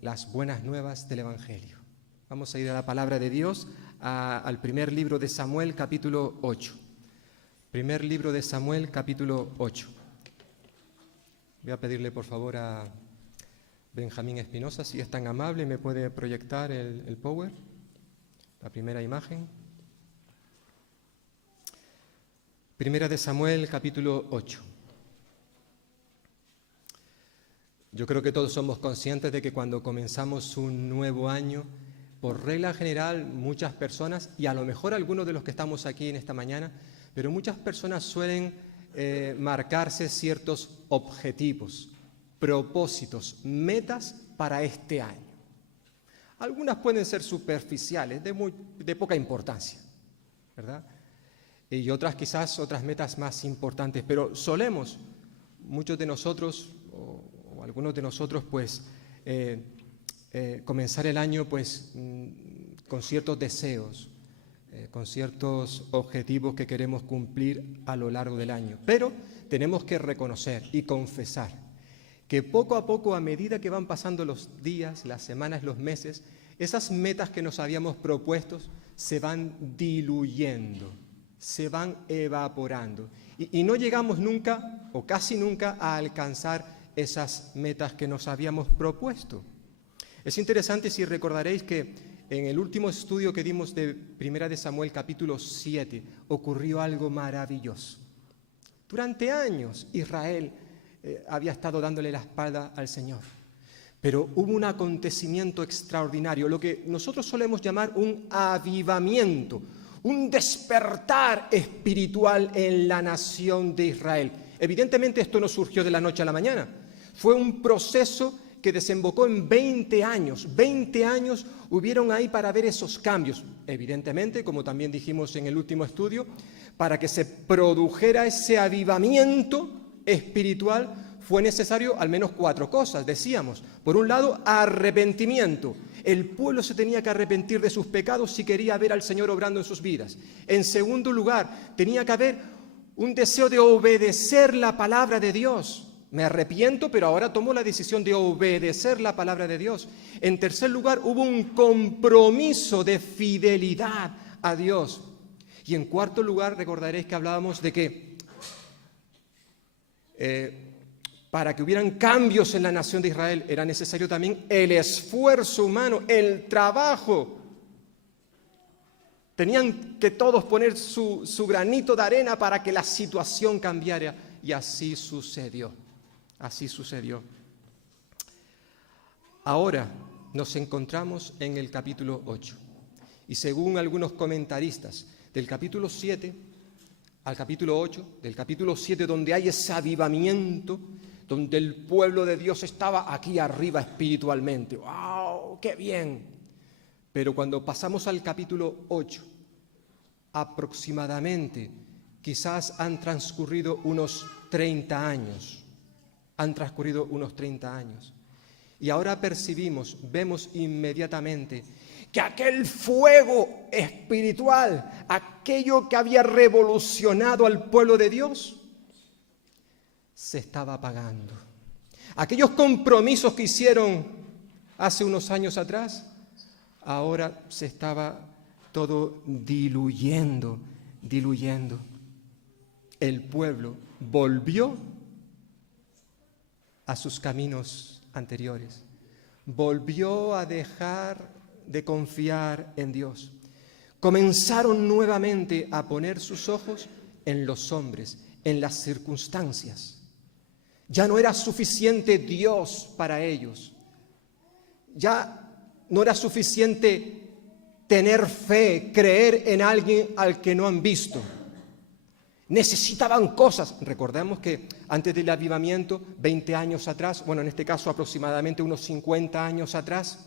las buenas nuevas del Evangelio. Vamos a ir a la palabra de Dios, al primer libro de Samuel, capítulo 8. Primer libro de Samuel, capítulo 8. Voy a pedirle por favor a Benjamín Espinosa, si es tan amable, me puede proyectar el power, la primera imagen. Primera de Samuel, capítulo 8. Yo creo que todos somos conscientes de que cuando comenzamos un nuevo año, por regla general, muchas personas, y a lo mejor algunos de los que estamos aquí en esta mañana, pero muchas personas suelen marcarse ciertos objetivos, propósitos, metas para este año. Algunas pueden ser superficiales, de poca importancia, ¿verdad? Y otras quizás otras metas más importantes, pero solemos, muchos de nosotros, o algunos de nosotros, pues, comenzar el año pues con ciertos deseos, con ciertos objetivos que queremos cumplir a lo largo del año. Pero tenemos que reconocer y confesar que poco a poco, a medida que van pasando los días, las semanas, los meses, esas metas que nos habíamos propuesto se van diluyendo, se van evaporando y no llegamos nunca o casi nunca a alcanzar esas metas que nos habíamos propuesto. Es interesante, si recordaréis, que en el último estudio que dimos de Primera de Samuel, capítulo 7, ocurrió algo maravilloso. Durante años Israel había estado dándole la espalda al Señor, pero hubo un acontecimiento extraordinario, lo que nosotros solemos llamar un avivamiento, un despertar espiritual en la nación de Israel. Evidentemente esto no surgió de la noche a la mañana, fue un proceso que desembocó en 20 años. 20 años hubieron ahí para ver esos cambios. Evidentemente, como también dijimos en el último estudio, para que se produjera ese avivamiento espiritual fue necesario al menos 4 cosas, decíamos. Por un lado, arrepentimiento. El pueblo se tenía que arrepentir de sus pecados si quería ver al Señor obrando en sus vidas. En segundo lugar, tenía que haber un deseo de obedecer la palabra de Dios. Me arrepiento, pero ahora tomo la decisión de obedecer la palabra de Dios. En tercer lugar, hubo un compromiso de fidelidad a Dios. Y en cuarto lugar, recordaréis que hablábamos de que para que hubieran cambios en la nación de Israel era necesario también el esfuerzo humano, el trabajo. Tenían que todos poner su granito de arena para que la situación cambiara. Y así sucedió. Así sucedió. Ahora nos encontramos en el capítulo 8. Y según algunos comentaristas, del capítulo 7 al capítulo 8, del capítulo 7 donde hay ese avivamiento, donde el pueblo de Dios estaba aquí arriba espiritualmente. ¡Wow! ¡Qué bien! Pero cuando pasamos al capítulo 8, aproximadamente, quizás han transcurrido unos 30 años. Han transcurrido unos 30 años. Y ahora percibimos, vemos inmediatamente que aquel fuego espiritual, aquello que había revolucionado al pueblo de Dios, se estaba apagando. Aquellos compromisos que hicieron hace unos años atrás, ahora se estaba todo diluyendo. El pueblo volvió a sus caminos anteriores, volvió a dejar de confiar en Dios. Comenzaron nuevamente a poner sus ojos en los hombres, en las circunstancias. Ya no era suficiente Dios para ellos. Ya no era suficiente tener fe, creer en alguien al que no han visto. Necesitaban cosas. Recordemos que antes del avivamiento, 20 años atrás, bueno, en este caso aproximadamente unos 50 años atrás,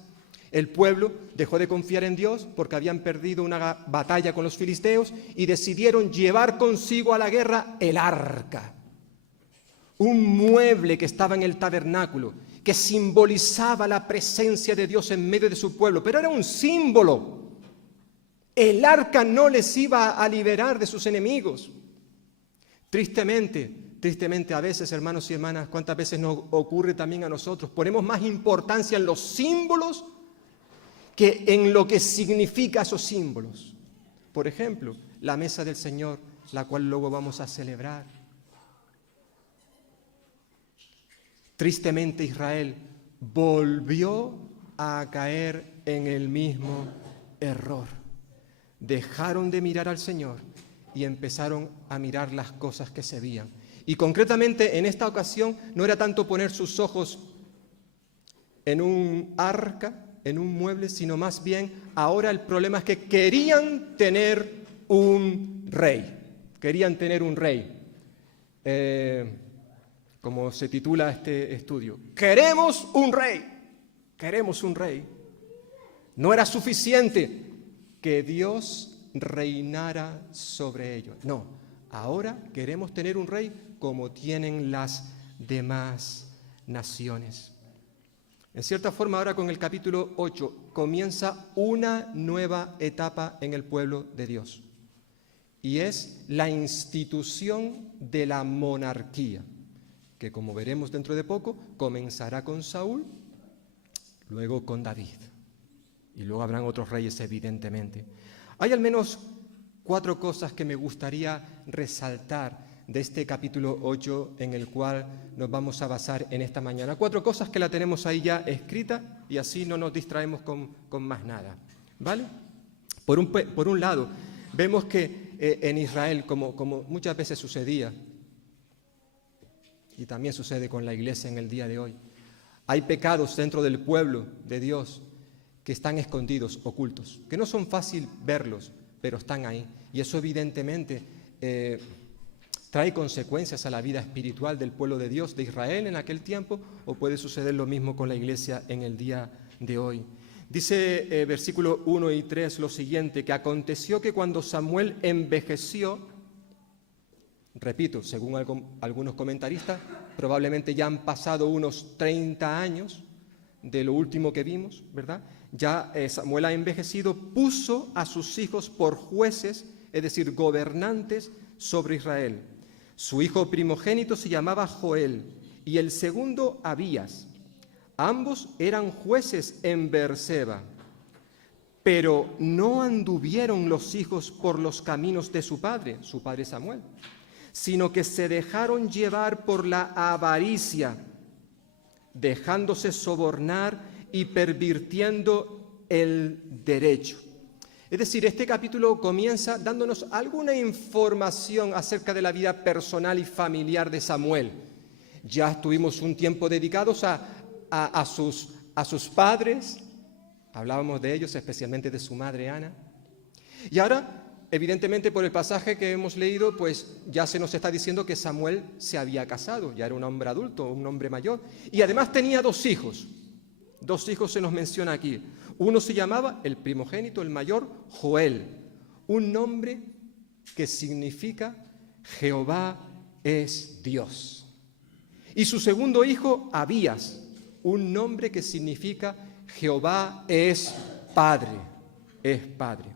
el pueblo dejó de confiar en Dios porque habían perdido una batalla con los filisteos y decidieron llevar consigo a la guerra el arca, un mueble que estaba en el tabernáculo, que simbolizaba la presencia de Dios en medio de su pueblo, pero era un símbolo. El arca no les iba a liberar de sus enemigos. Tristemente, Tristemente a veces, hermanos y hermanas, ¿cuántas veces nos ocurre también a nosotros? Ponemos más importancia en los símbolos que en lo que significa esos símbolos. Por ejemplo, la mesa del Señor, la cual luego vamos a celebrar. Tristemente Israel volvió a caer en el mismo error. Dejaron de mirar al Señor y empezaron a mirar las cosas que se veían. Y concretamente en esta ocasión no era tanto poner sus ojos en un arca, en un mueble, sino más bien ahora el problema es que querían tener un rey. Querían tener un rey. Como se titula este estudio. Queremos un rey. Queremos un rey. No era suficiente que Dios reinara sobre ellos. No, ahora queremos tener un rey como tienen las demás naciones. En cierta forma, ahora con el capítulo 8 comienza una nueva etapa en el pueblo de Dios. Y es la institución de la monarquía, que como veremos dentro de poco, comenzará con Saúl, luego con David. Y luego habrán otros reyes, evidentemente. Hay al menos 4 cosas que me gustaría resaltar de este capítulo 8 en el cual nos vamos a basar en esta mañana. 4 cosas que la tenemos ahí ya escrita y así no nos distraemos con más nada. ¿Vale? Por un lado, vemos que en Israel, como muchas veces sucedía, y también sucede con la iglesia en el día de hoy, hay pecados dentro del pueblo de Dios que están escondidos, ocultos, que no son fácil verlos, pero están ahí. Y eso evidentemente trae consecuencias a la vida espiritual del pueblo de Dios, de Israel en aquel tiempo, o puede suceder lo mismo con la iglesia en el día de hoy. Dice versículo 1 y 3 lo siguiente, que aconteció que cuando Samuel envejeció, repito, según algunos comentaristas, probablemente ya han pasado unos 30 años de lo último que vimos, ¿verdad? Ya Samuel ha envejecido, puso a sus hijos por jueces, es decir, gobernantes sobre Israel. Su hijo primogénito se llamaba Joel y el segundo Abías. Ambos eran jueces en Beerseba, pero no anduvieron los hijos por los caminos de su padre Samuel, sino que se dejaron llevar por la avaricia, dejándose sobornar y pervirtiendo el derecho. Es decir, este capítulo comienza dándonos alguna información acerca de la vida personal y familiar de Samuel. Ya tuvimos un tiempo dedicados a sus padres, hablábamos de ellos, especialmente de su madre Ana. Y ahora, evidentemente por el pasaje que hemos leído, pues ya se nos está diciendo que Samuel se había casado, ya era un hombre adulto, un hombre mayor, y además tenía 2 hijos. 2 hijos se nos menciona aquí. Uno se llamaba, el primogénito, el mayor, Joel, un nombre que significa Jehová es Dios. Y su segundo hijo, Abías, un nombre que significa Jehová es Padre, es Padre.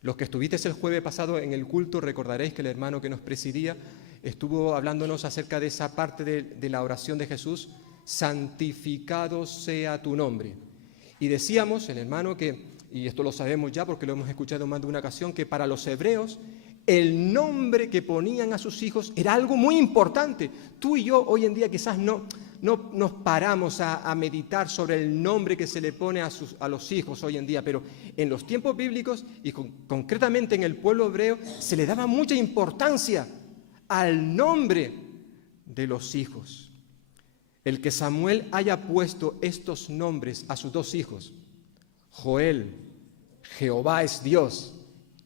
Los que estuvisteis el jueves pasado en el culto recordaréis que el hermano que nos presidía estuvo hablándonos acerca de esa parte de la oración de Jesús, santificado sea tu nombre. Y decíamos, el hermano, y esto lo sabemos ya porque lo hemos escuchado más de una ocasión, que para los hebreos el nombre que ponían a sus hijos era algo muy importante. Tú y yo hoy en día quizás no nos paramos a meditar sobre el nombre que se le pone a los hijos hoy en día, pero en los tiempos bíblicos y concretamente en el pueblo hebreo se le daba mucha importancia al nombre de los hijos. El que Samuel haya puesto estos nombres a sus 2 hijos, Joel, Jehová es Dios,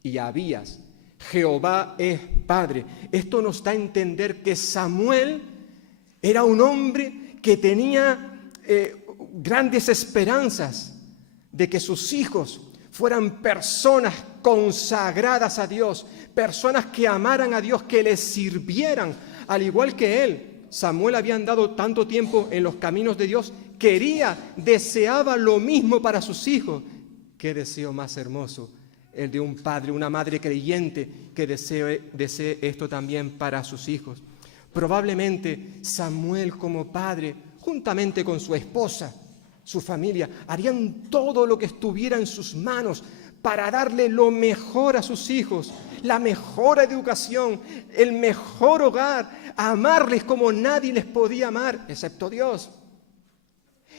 y Abías, Jehová es Padre. Esto nos da a entender que Samuel era un hombre que tenía grandes esperanzas de que sus hijos fueran personas consagradas a Dios, personas que amaran a Dios, que les sirvieran, al igual que él. Samuel había andado tanto tiempo en los caminos de Dios, deseaba lo mismo para sus hijos. Qué deseo más hermoso el de un padre, una madre creyente que desee esto también para sus hijos. Probablemente Samuel como padre, juntamente con su esposa, su familia, harían todo lo que estuviera en sus manos para darle lo mejor a sus hijos, la mejor educación, el mejor hogar, amarles como nadie les podía amar, excepto Dios.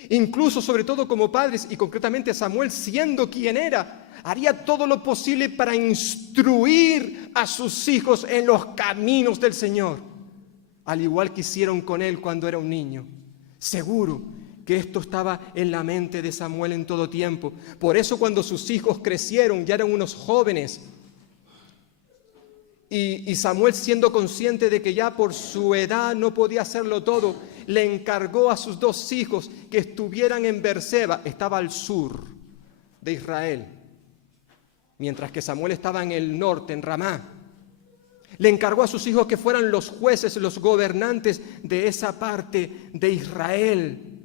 Incluso, sobre todo como padres, y concretamente Samuel, siendo quien era, haría todo lo posible para instruir a sus hijos en los caminos del Señor, al igual que hicieron con él cuando era un niño. Seguro que esto estaba en la mente de Samuel en todo tiempo. Por eso cuando sus hijos crecieron, ya eran unos jóvenes, y Samuel, siendo consciente de que ya por su edad no podía hacerlo todo, le encargó a sus 2 hijos que estuvieran en Berseba, estaba al sur de Israel, mientras que Samuel estaba en el norte, en Ramá. Le encargó a sus hijos que fueran los jueces, los gobernantes de esa parte de Israel.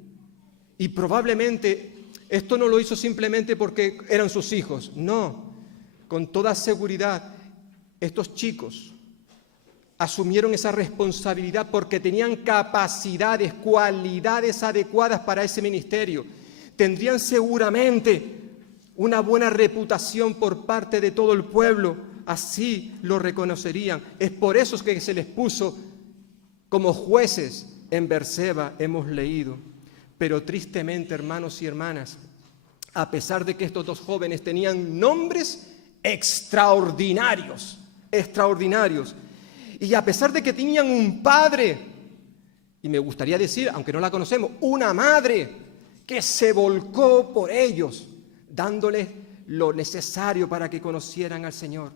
Y probablemente esto no lo hizo simplemente porque eran sus hijos, no, con toda seguridad. Estos chicos asumieron esa responsabilidad porque tenían capacidades, cualidades adecuadas para ese ministerio. Tendrían seguramente una buena reputación por parte de todo el pueblo, así lo reconocerían. Es por eso que se les puso como jueces en Berseba, hemos leído. Pero tristemente, hermanos y hermanas, a pesar de que estos 2 jóvenes tenían nombres extraordinarios, y a pesar de que tenían un padre, y me gustaría decir, aunque no la conocemos, una madre que se volcó por ellos, dándoles lo necesario para que conocieran al Señor.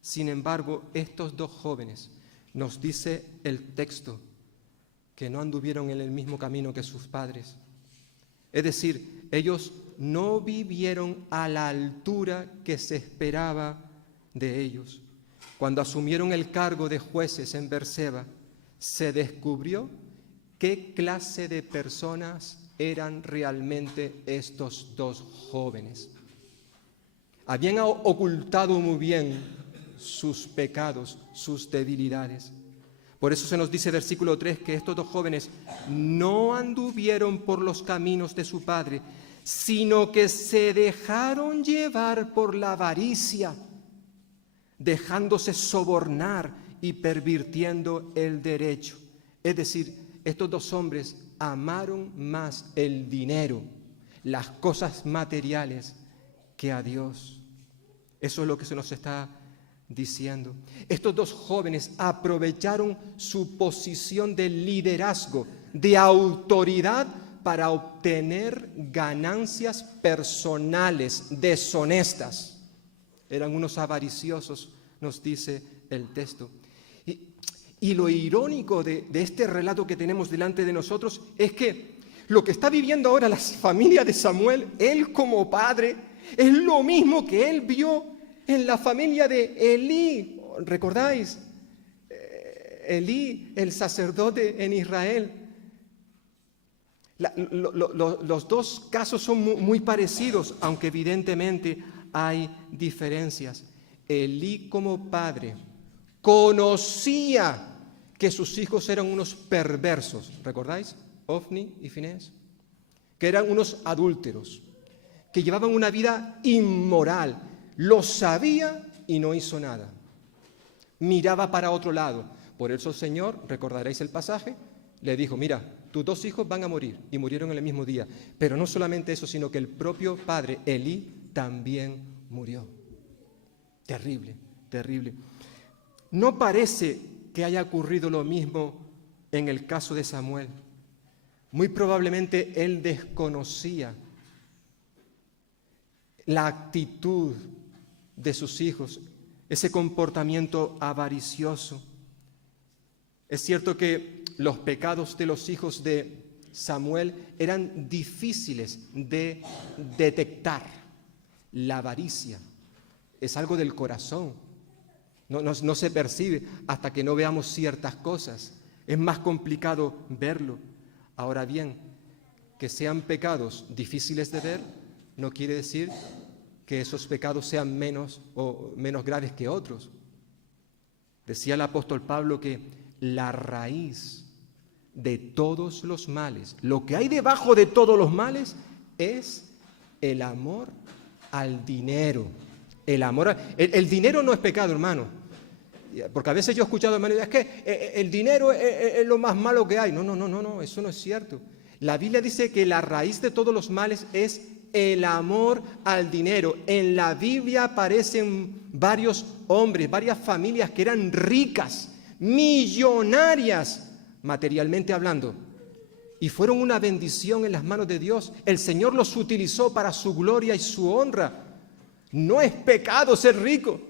Sin embargo, estos 2 jóvenes, nos dice el texto, que no anduvieron en el mismo camino que sus padres. Es decir, ellos no vivieron a la altura que se esperaba de ellos. Cuando asumieron el cargo de jueces en Berseba, se descubrió qué clase de personas eran realmente estos 2 jóvenes. Habían ocultado muy bien sus pecados, sus debilidades. Por eso se nos dice versículo 3 que estos 2 jóvenes no anduvieron por los caminos de su padre, sino que se dejaron llevar por la avaricia, dejándose sobornar y pervirtiendo el derecho. Es decir, estos 2 hombres amaron más el dinero, las cosas materiales, que a Dios. Eso es lo que se nos está diciendo. Estos 2 jóvenes aprovecharon su posición de liderazgo, de autoridad, para obtener ganancias personales deshonestas. Eran unos avariciosos, nos dice el texto. Y lo irónico de este relato que tenemos delante de nosotros es que lo que está viviendo ahora la familia de Samuel, él como padre, es lo mismo que él vio en la familia de Elí. ¿Recordáis? Elí, el sacerdote en Israel. Los 2 casos son muy parecidos, aunque evidentemente hay diferencias. Elí como padre conocía que sus hijos eran unos perversos, ¿recordáis? Ofni y Finés, que eran unos adúlteros, que llevaban una vida inmoral. Lo sabía y no hizo nada. Miraba para otro lado. Por eso el Señor, recordaréis el pasaje, le dijo, mira, tus 2 hijos van a morir, y murieron en el mismo día. Pero no solamente eso, sino que el propio padre, Elí, también murió. Terrible, terrible. No parece que haya ocurrido lo mismo en el caso de Samuel. Muy probablemente él desconocía la actitud de sus hijos, ese comportamiento avaricioso. Es cierto que los pecados de los hijos de Samuel eran difíciles de detectar. La avaricia es algo del corazón, no se percibe hasta que no veamos ciertas cosas. Es más complicado verlo. Ahora bien, que sean pecados difíciles de ver no quiere decir que esos pecados sean menos graves que otros. Decía el apóstol Pablo que la raíz de todos los males, lo que hay debajo de todos los males es el amor al dinero. El dinero no es pecado, hermano. Porque a veces yo he escuchado, hermano, es que el dinero es lo más malo que hay. No, eso no es cierto. La Biblia dice que la raíz de todos los males es el amor al dinero. En la Biblia aparecen varios hombres, varias familias que eran ricas, millonarias, materialmente hablando, y fueron una bendición en las manos de Dios. El Señor los utilizó para su gloria y su honra. No es pecado ser rico.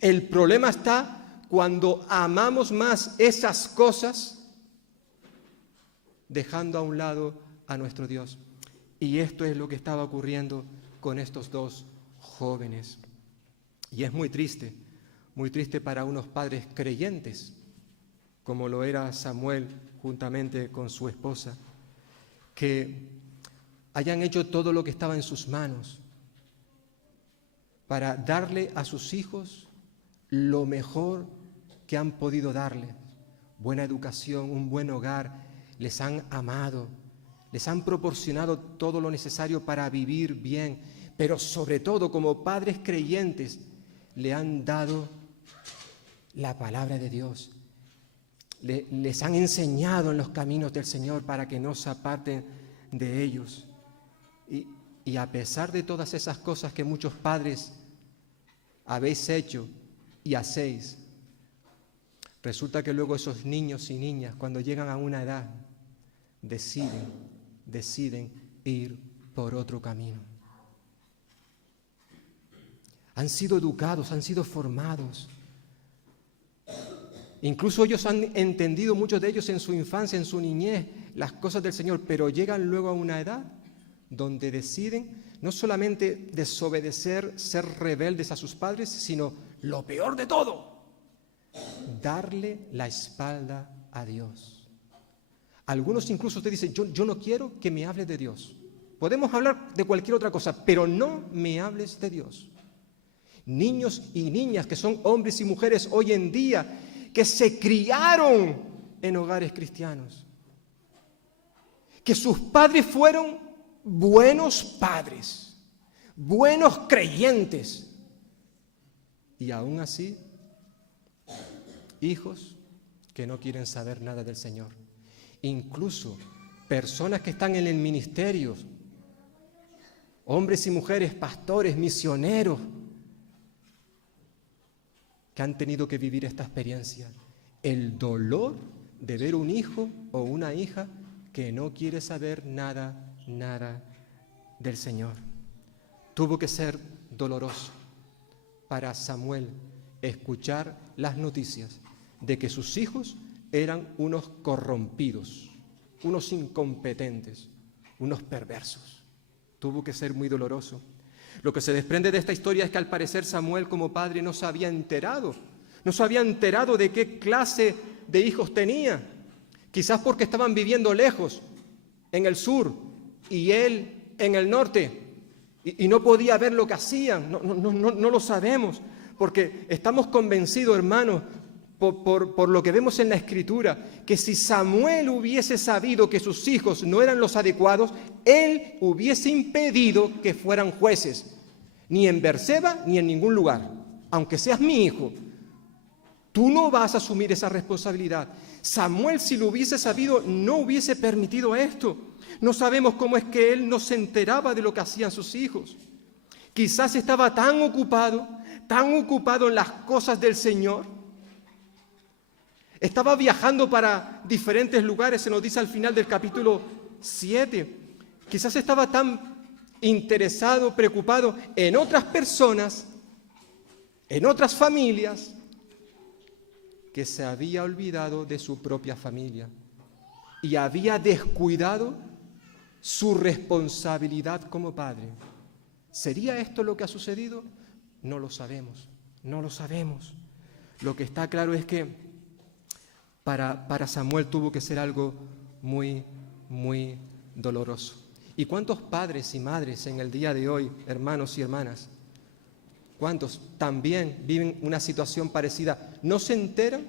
El problema está cuando amamos más esas cosas, dejando a un lado a nuestro Dios. Y esto es lo que estaba ocurriendo con estos dos jóvenes. Y es muy triste para unos padres creyentes, como lo era Samuel juntamente con su esposa, que hayan hecho todo lo que estaba en sus manos para darle a sus hijos lo mejor que han podido darles. Buena educación, un buen hogar, les han amado, les han proporcionado todo lo necesario para vivir bien, pero sobre todo como padres creyentes le han dado la palabra de Dios. Les han enseñado en los caminos del Señor para que no se aparten de ellos. Y a pesar de todas esas cosas que muchos padres habéis hecho y hacéis, resulta que luego esos niños y niñas, cuando llegan a una edad, deciden ir por otro camino. Han sido educados, han sido formados. Incluso ellos han entendido, muchos de ellos en su infancia, en su niñez, las cosas del Señor, pero llegan luego a una edad donde deciden no solamente desobedecer, ser rebeldes a sus padres, sino lo peor de todo, darle la espalda a Dios. Algunos incluso te dicen, yo no quiero que me hables de Dios. Podemos hablar de cualquier otra cosa, pero no me hables de Dios. Niños y niñas que son hombres y mujeres hoy en día, que se criaron en hogares cristianos, que sus padres fueron buenos padres, buenos creyentes, y aún así, hijos que no quieren saber nada del Señor. Incluso personas que están en el ministerio, hombres y mujeres, pastores, misioneros, que han tenido que vivir esta experiencia, el dolor de ver un hijo o una hija que no quiere saber nada del Señor. Tuvo que ser doloroso para Samuel escuchar las noticias de que sus hijos eran unos corrompidos, unos incompetentes, unos perversos. Tuvo que ser muy doloroso. Lo que se desprende de esta historia es que al parecer Samuel como padre no se había enterado de qué clase de hijos tenía. Quizás porque estaban viviendo lejos, en el sur, y él en el norte, y no podía ver lo que hacían. No lo sabemos, porque estamos convencidos, hermanos, por lo que vemos en la Escritura, que si Samuel hubiese sabido que sus hijos no eran los adecuados, él hubiese impedido que fueran jueces, ni en Berseba ni en ningún lugar. Aunque seas mi hijo, tú no vas a asumir esa responsabilidad. Samuel, si lo hubiese sabido, no hubiese permitido esto. No sabemos cómo es que él no se enteraba de lo que hacían sus hijos. Quizás estaba tan ocupado en las cosas del Señor. Estaba viajando para diferentes lugares, se nos dice al final del capítulo 7. Quizás estaba tan interesado, preocupado en otras personas, en otras familias, que se había olvidado de su propia familia y había descuidado su responsabilidad como padre. ¿Sería esto lo que ha sucedido? No lo sabemos. Lo que está claro es que para Samuel tuvo que ser algo muy, muy doloroso. ¿Y cuántos padres y madres en el día de hoy, hermanos y hermanas, cuántos también viven una situación parecida? No se enteran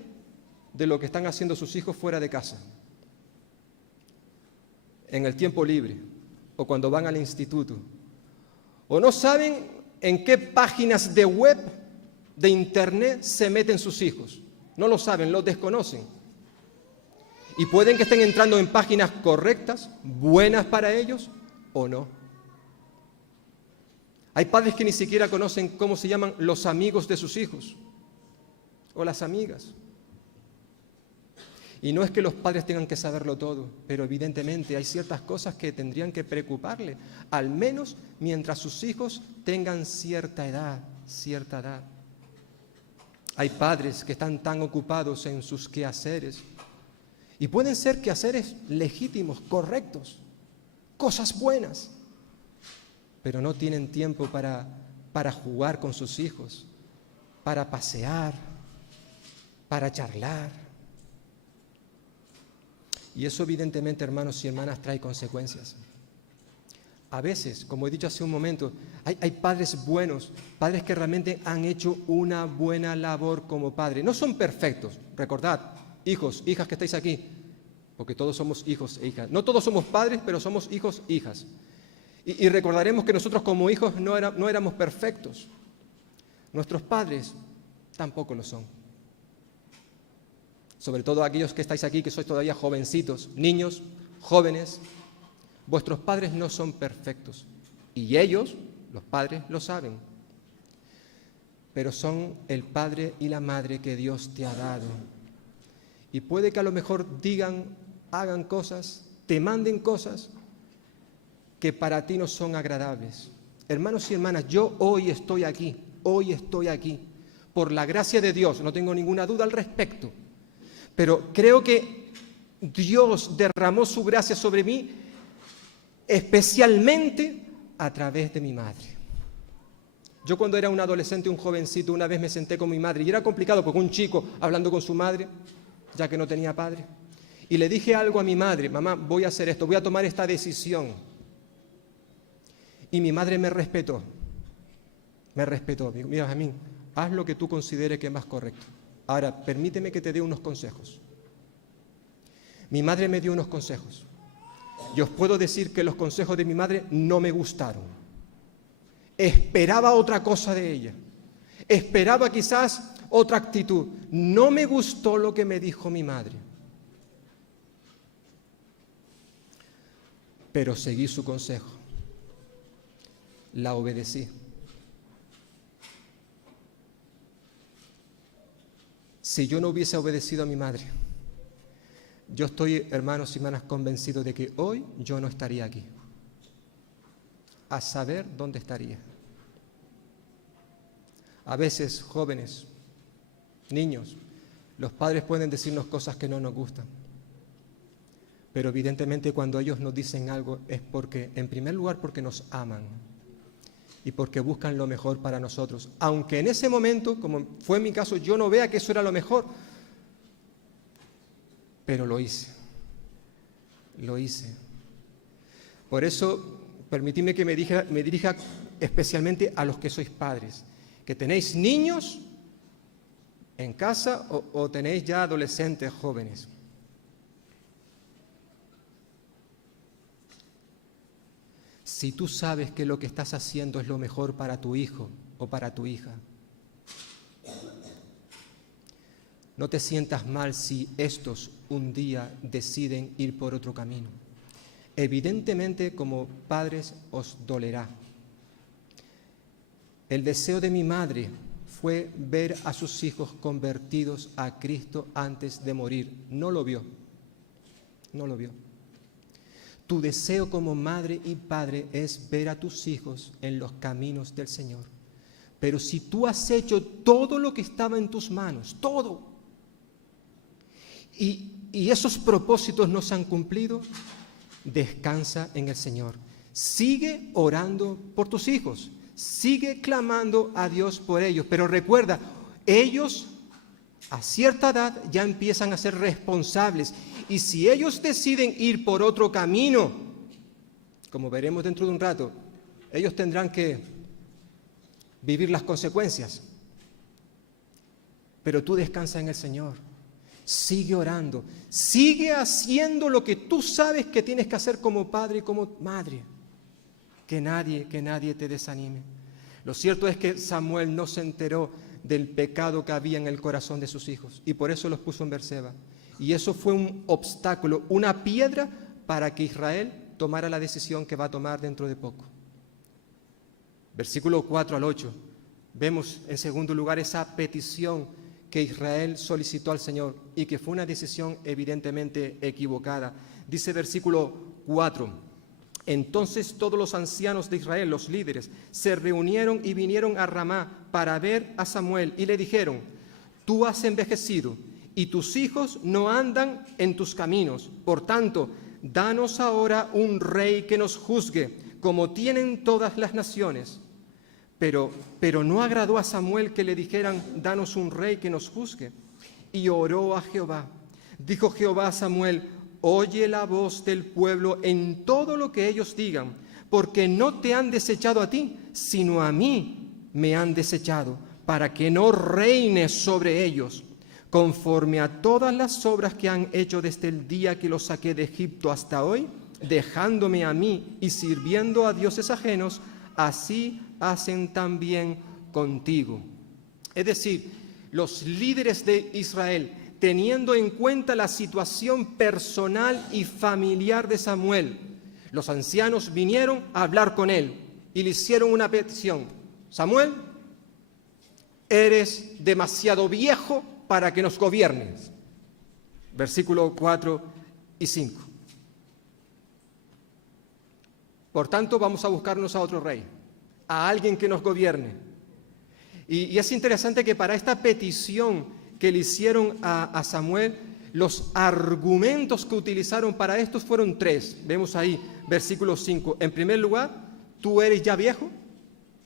de lo que están haciendo sus hijos fuera de casa, en el tiempo libre o cuando van al instituto, o no saben en qué páginas de web, de internet se meten sus hijos. No lo saben, lo desconocen. Y pueden que estén entrando en páginas correctas, buenas para ellos, o no. Hay padres que ni siquiera conocen cómo se llaman los amigos de sus hijos, o las amigas. Y no es que los padres tengan que saberlo todo, pero evidentemente hay ciertas cosas que tendrían que preocuparle, al menos mientras sus hijos tengan cierta edad. Hay padres que están tan ocupados en sus quehaceres, y pueden ser quehaceres legítimos, correctos, cosas buenas, pero no tienen tiempo para jugar con sus hijos, para pasear, para charlar. Y eso evidentemente, hermanos y hermanas, trae consecuencias. A veces, como he dicho hace un momento, hay padres buenos, padres que realmente han hecho una buena labor como padres. No son perfectos, recordad, hijos, hijas que estáis aquí, porque todos somos hijos e hijas. No todos somos padres, pero somos hijos e hijas. Y recordaremos que nosotros como hijos no éramos perfectos. Nuestros padres tampoco lo son. Sobre todo aquellos que estáis aquí, que sois todavía jovencitos, niños, jóvenes, vuestros padres no son perfectos. Y ellos, los padres, lo saben. Pero son el padre y la madre que Dios te ha dado. Y puede que a lo mejor digan, hagan cosas, te manden cosas que para ti no son agradables. Hermanos y hermanas, yo hoy estoy aquí, por la gracia de Dios, no tengo ninguna duda al respecto. Pero creo que Dios derramó su gracia sobre mí especialmente a través de mi madre. Yo cuando era un adolescente, un jovencito, una vez me senté con mi madre y era complicado porque un chico hablando con su madre, ya que no tenía padre, y le dije algo a mi madre: mamá, voy a hacer esto, voy a tomar esta decisión. Y mi madre me respetó. Mira, Jamín, haz lo que tú consideres que es más correcto. Ahora, permíteme que te dé unos consejos. Mi madre me dio unos consejos. Yo os puedo decir que los consejos de mi madre no me gustaron. Esperaba otra cosa de ella. Esperaba quizás otra actitud. No me gustó lo que me dijo mi madre. Pero seguí su consejo. La obedecí. Si yo no hubiese obedecido a mi madre, yo estoy, hermanos y hermanas, convencido de que hoy yo no estaría aquí. A saber dónde estaría. A veces, jóvenes, niños, los padres pueden decirnos cosas que no nos gustan. Pero evidentemente cuando ellos nos dicen algo es porque, en primer lugar, porque nos aman y porque buscan lo mejor para nosotros. Aunque en ese momento, como fue mi caso, yo no vea que eso era lo mejor, pero lo hice. Por eso, permitidme que me dirija especialmente a los que sois padres, que tenéis niños en casa o tenéis ya adolescentes jóvenes. Si tú sabes que lo que estás haciendo es lo mejor para tu hijo o para tu hija, no te sientas mal si estos un día deciden ir por otro camino. Evidentemente, como padres, os dolerá. El deseo de mi madre fue ver a sus hijos convertidos a Cristo antes de morir. No lo vio. Tu deseo como madre y padre es ver a tus hijos en los caminos del Señor. Pero si tú has hecho todo lo que estaba en tus manos, todo, y esos propósitos no se han cumplido, descansa en el Señor. Sigue orando por tus hijos, sigue clamando a Dios por ellos, pero recuerda, ellos a cierta edad ya empiezan a ser responsables, y si ellos deciden ir por otro camino, como veremos dentro de un rato, ellos tendrán que vivir las consecuencias. Pero tú descansa en el Señor Sigue orando, sigue haciendo lo que tú sabes que tienes que hacer como padre y como madre. Que nadie te desanime. Lo cierto es que Samuel no se enteró del pecado que había en el corazón de sus hijos y por eso los puso en Berseba. Y eso fue un obstáculo, una piedra para que Israel tomara la decisión que va a tomar dentro de poco. Versículo 4 al 8, vemos en segundo lugar esa petición que Israel solicitó al Señor y que fue una decisión evidentemente equivocada. Dice versículo 4, entonces todos los ancianos de Israel, los líderes, se reunieron y vinieron a Ramá para ver a Samuel y le dijeron, tú has envejecido y tus hijos no andan en tus caminos, por tanto, danos ahora un rey que nos juzgue, como tienen todas las naciones. Pero no agradó a Samuel que le dijeran, danos un rey que nos juzgue. Y oró a Jehová. Dijo Jehová a Samuel, oye la voz del pueblo en todo lo que ellos digan, porque no te han desechado a ti, sino a mí me han desechado, para que no reines sobre ellos, conforme a todas las obras que han hecho desde el día que los saqué de Egipto hasta hoy, dejándome a mí y sirviendo a dioses ajenos, así hacen también contigo. Es decir, los líderes de Israel, teniendo en cuenta la situación personal y familiar de Samuel, los ancianos vinieron a hablar con él y le hicieron una petición. Samuel, eres demasiado viejo para que nos gobiernes. Versículos 4 y 5. Por tanto, vamos a buscarnos a otro rey, a alguien que nos gobierne. Y es interesante que para esta petición que le hicieron a Samuel, los argumentos que utilizaron para esto fueron tres. Vemos ahí, versículo 5. En primer lugar, tú eres ya viejo,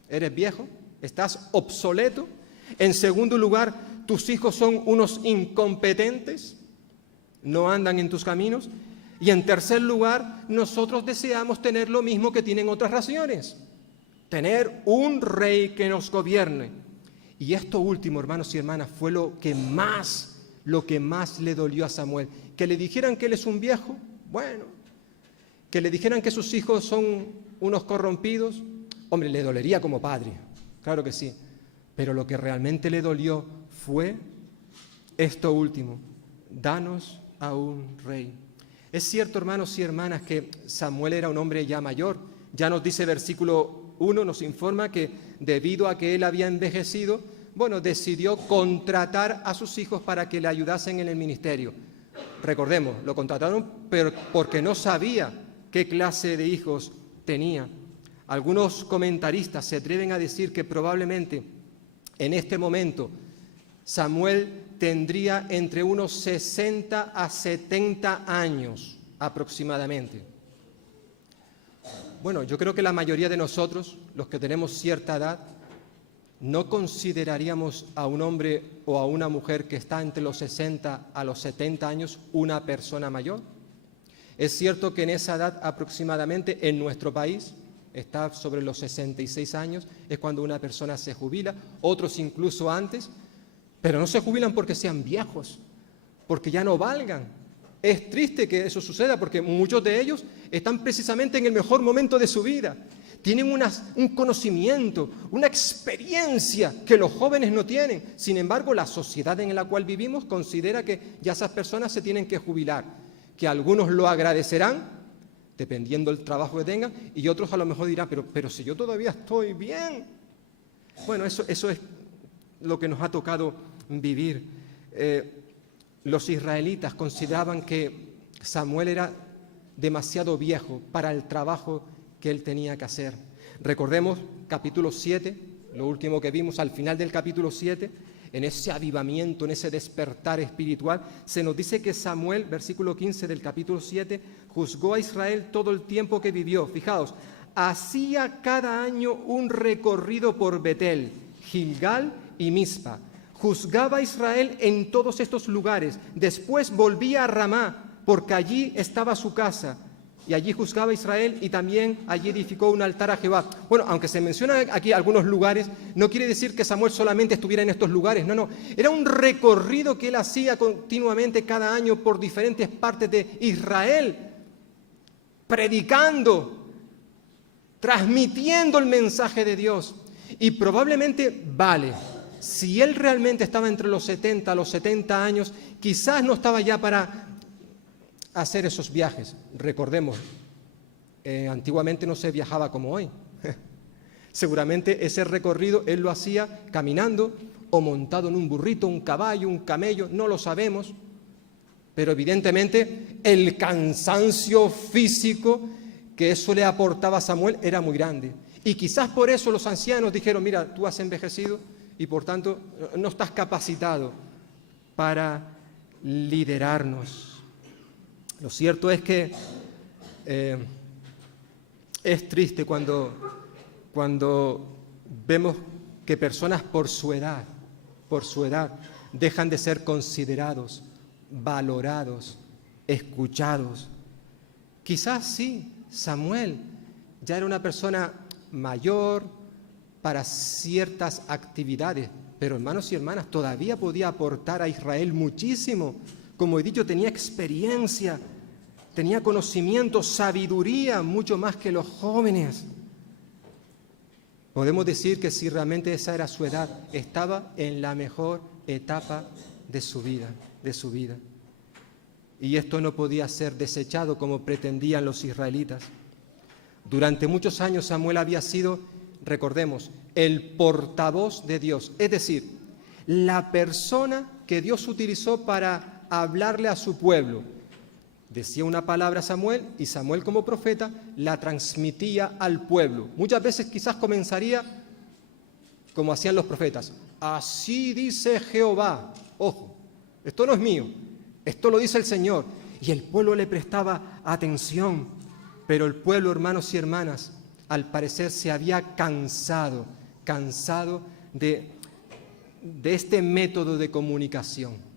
eres viejo, estás obsoleto. En segundo lugar, tus hijos son unos incompetentes, no andan en tus caminos. Y en tercer lugar, nosotros deseamos tener lo mismo que tienen otras naciones, tener un rey que nos gobierne. Y esto último, hermanos y hermanas, fue lo que más le dolió a Samuel. Que le dijeran que él es un viejo, bueno. Que le dijeran que sus hijos son unos corrompidos, hombre, le dolería como padre, claro que sí. Pero lo que realmente le dolió fue esto último, danos a un rey. Es cierto, hermanos y hermanas, que Samuel era un hombre ya mayor. Ya nos dice versículo 1, nos informa que debido a que él había envejecido, decidió contratar a sus hijos para que le ayudasen en el ministerio. Recordemos, lo contrataron porque no sabía qué clase de hijos tenía. Algunos comentaristas se atreven a decir que probablemente en este momento Samuel tendría entre unos 60 a 70 años aproximadamente. Bueno, yo creo que la mayoría de nosotros, los que tenemos cierta edad, no consideraríamos a un hombre o a una mujer que está entre los 60 a los 70 años una persona mayor. Es cierto que en esa edad aproximadamente en nuestro país está sobre los 66 años, es cuando una persona se jubila, otros incluso antes, pero no se jubilan porque sean viejos, porque ya no valgan. Es triste que eso suceda porque muchos de ellos están precisamente en el mejor momento de su vida. Tienen un conocimiento, una experiencia que los jóvenes no tienen. Sin embargo, la sociedad en la cual vivimos considera que ya esas personas se tienen que jubilar, que algunos lo agradecerán, dependiendo del trabajo que tengan, y otros a lo mejor dirán, pero si yo todavía estoy bien. Bueno, eso es lo que nos ha tocado vivir. Los israelitas consideraban que Samuel era demasiado viejo para el trabajo que él tenía que hacer. Recordemos capítulo 7, lo último que vimos al final del capítulo 7, en ese avivamiento, en ese despertar espiritual, se nos dice que Samuel, versículo 15 del capítulo 7, juzgó a Israel todo el tiempo que vivió. Fijaos, hacía cada año un recorrido por Betel, Gilgal y Mizpa. Juzgaba a Israel en todos estos lugares. Después volvía a Ramá, porque allí estaba su casa. y allí juzgaba a Israel y también allí edificó un altar a Jehová. Bueno, aunque se mencionan aquí algunos lugares, no quiere decir que Samuel solamente estuviera en estos lugares, no. Era un recorrido que él hacía continuamente cada año por diferentes partes de Israel, predicando, transmitiendo el mensaje de Dios. Y probablemente, si él realmente estaba entre los 70 años, quizás no estaba ya para hacer esos viajes. Recordemos, antiguamente no se viajaba como hoy. Seguramente ese recorrido él lo hacía caminando o montado en un burrito, un caballo, un camello, no lo sabemos. Pero evidentemente el cansancio físico que eso le aportaba a Samuel era muy grande. Y quizás por eso los ancianos dijeron, mira, tú has envejecido y por tanto no estás capacitado para liderarnos. Lo cierto es que es triste cuando vemos que personas por su edad dejan de ser considerados, valorados, escuchados. Quizás sí, Samuel ya era una persona mayor para ciertas actividades, pero hermanos y hermanas, todavía podía aportar a Israel muchísimo. Como he dicho, tenía experiencia, tenía conocimiento, sabiduría, mucho más que los jóvenes. Podemos decir que si realmente esa era su edad, estaba en la mejor etapa de su vida. Y esto no podía ser desechado como pretendían los israelitas. Durante muchos años Samuel había sido, recordemos, el portavoz de Dios, es decir, la persona que Dios utilizó para hablarle a su pueblo. Decía una palabra Samuel y Samuel como profeta la transmitía al pueblo. Muchas veces quizás comenzaría como hacían los profetas. Así dice Jehová. Ojo, esto no es mío, esto lo dice el Señor. Y el pueblo le prestaba atención, pero el pueblo, hermanos y hermanas, al parecer se había cansado de este método de comunicación.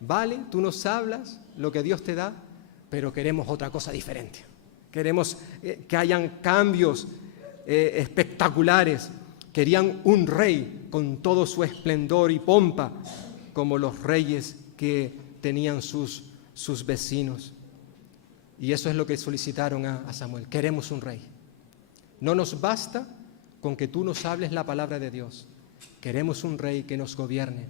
Vale, tú nos hablas lo que Dios te da, pero queremos otra cosa diferente. Queremos que hayan cambios espectaculares. Querían un rey con todo su esplendor y pompa, como los reyes que tenían sus vecinos. Y eso es lo que solicitaron a Samuel. Queremos un rey. No nos basta con que tú nos hables la palabra de Dios. Queremos un rey que nos gobierne,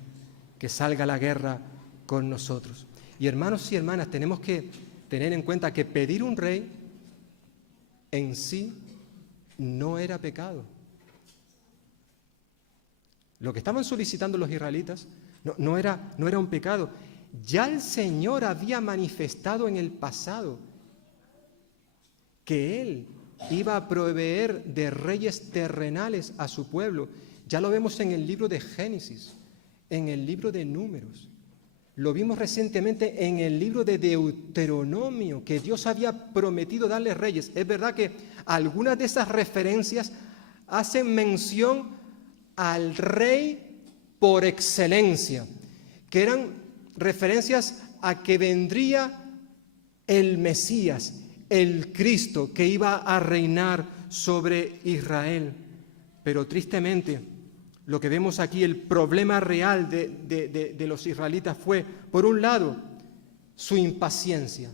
que salga a la guerra con nosotros. Y hermanos y hermanas, tenemos que tener en cuenta que pedir un rey en sí no era pecado. Lo que estaban solicitando los israelitas no era un pecado. Ya el Señor había manifestado en el pasado que Él iba a proveer de reyes terrenales a su pueblo. Ya lo vemos en el libro de Génesis, en el libro de Números. Lo vimos recientemente en el libro de Deuteronomio, que Dios había prometido darle reyes. Es verdad que algunas de esas referencias hacen mención al rey por excelencia, que eran referencias a que vendría el Mesías, el Cristo, que iba a reinar sobre Israel. Pero tristemente, lo que vemos aquí, el problema real de los israelitas fue, por un lado, su impaciencia.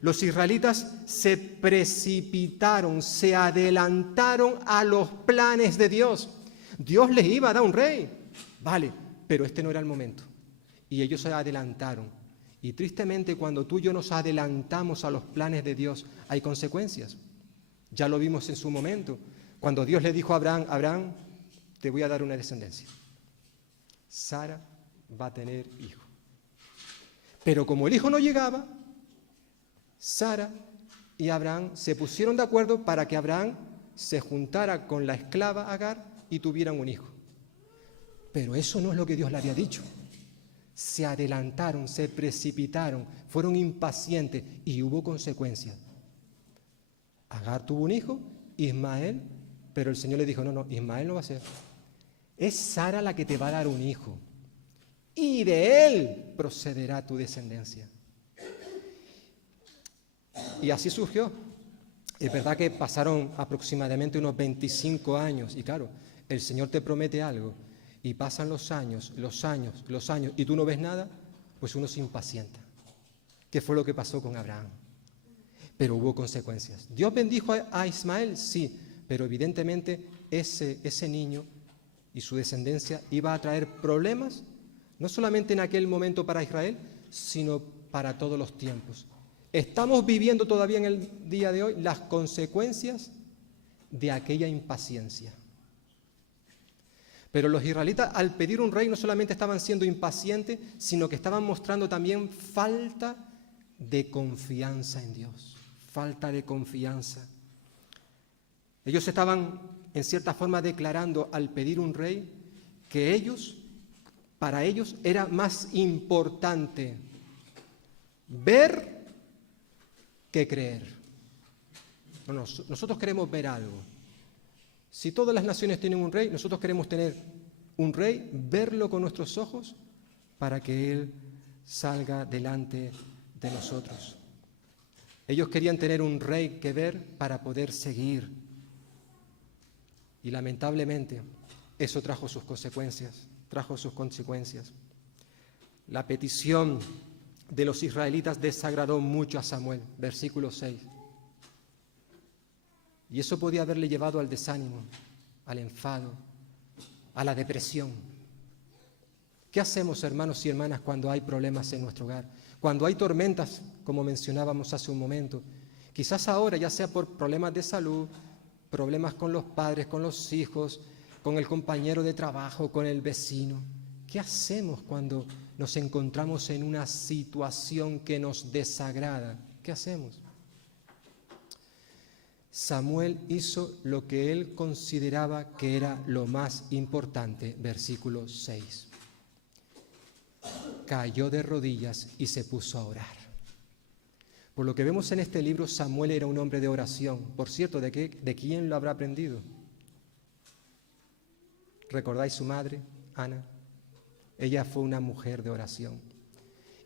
Los israelitas se precipitaron, se adelantaron a los planes de Dios. Dios les iba a dar un rey, vale, pero este no era el momento. Y ellos se adelantaron. Y tristemente, cuando tú y yo nos adelantamos a los planes de Dios, hay consecuencias. Ya lo vimos en su momento, cuando Dios le dijo a Abraham, te voy a dar una descendencia. Sara va a tener hijo. Pero como el hijo no llegaba, Sara y Abraham se pusieron de acuerdo para que Abraham se juntara con la esclava Agar y tuvieran un hijo. Pero eso no es lo que Dios le había dicho. Se adelantaron, se precipitaron, fueron impacientes y hubo consecuencias. Agar tuvo un hijo, Ismael, pero el Señor le dijo, no, Ismael no va a ser. Es Sara la que te va a dar un hijo y de él procederá tu descendencia. Y así surgió. Es verdad que pasaron aproximadamente unos 25 años y claro, el Señor te promete algo y pasan los años, y tú no ves nada, pues uno se impacienta. ¿Qué fue lo que pasó con Abraham? Pero hubo consecuencias. ¿Dios bendijo a Ismael? Sí, pero evidentemente ese niño y su descendencia iba a traer problemas, no solamente en aquel momento para Israel, sino para todos los tiempos. Estamos viviendo todavía en el día de hoy las consecuencias de aquella impaciencia. Pero los israelitas, al pedir un rey, no solamente estaban siendo impacientes, sino que estaban mostrando también falta de confianza en Dios. Falta de confianza. Ellos estaban, en cierta forma, declarando al pedir un rey que para ellos era más importante ver que creer. Nosotros queremos ver algo. Si todas las naciones tienen un rey, nosotros queremos tener un rey, verlo con nuestros ojos para que Él salga delante de nosotros. Ellos querían tener un rey que ver para poder seguir. Y lamentablemente eso trajo sus consecuencias. La petición de los israelitas desagradó mucho a Samuel, versículo 6. Y eso podía haberle llevado al desánimo, al enfado, a la depresión. ¿Qué hacemos, hermanos y hermanas, cuando hay problemas en nuestro hogar? Cuando hay tormentas, como mencionábamos hace un momento. Quizás ahora, ya sea por problemas de salud, problemas con los padres, con los hijos, con el compañero de trabajo, con el vecino. ¿Qué hacemos cuando nos encontramos en una situación que nos desagrada? ¿Qué hacemos? Samuel hizo lo que él consideraba que era lo más importante, versículo 6. Cayó de rodillas y se puso a orar. Por lo que vemos en este libro, Samuel era un hombre de oración. Por cierto, ¿de quién lo habrá aprendido? ¿Recordáis su madre, Ana? Ella fue una mujer de oración.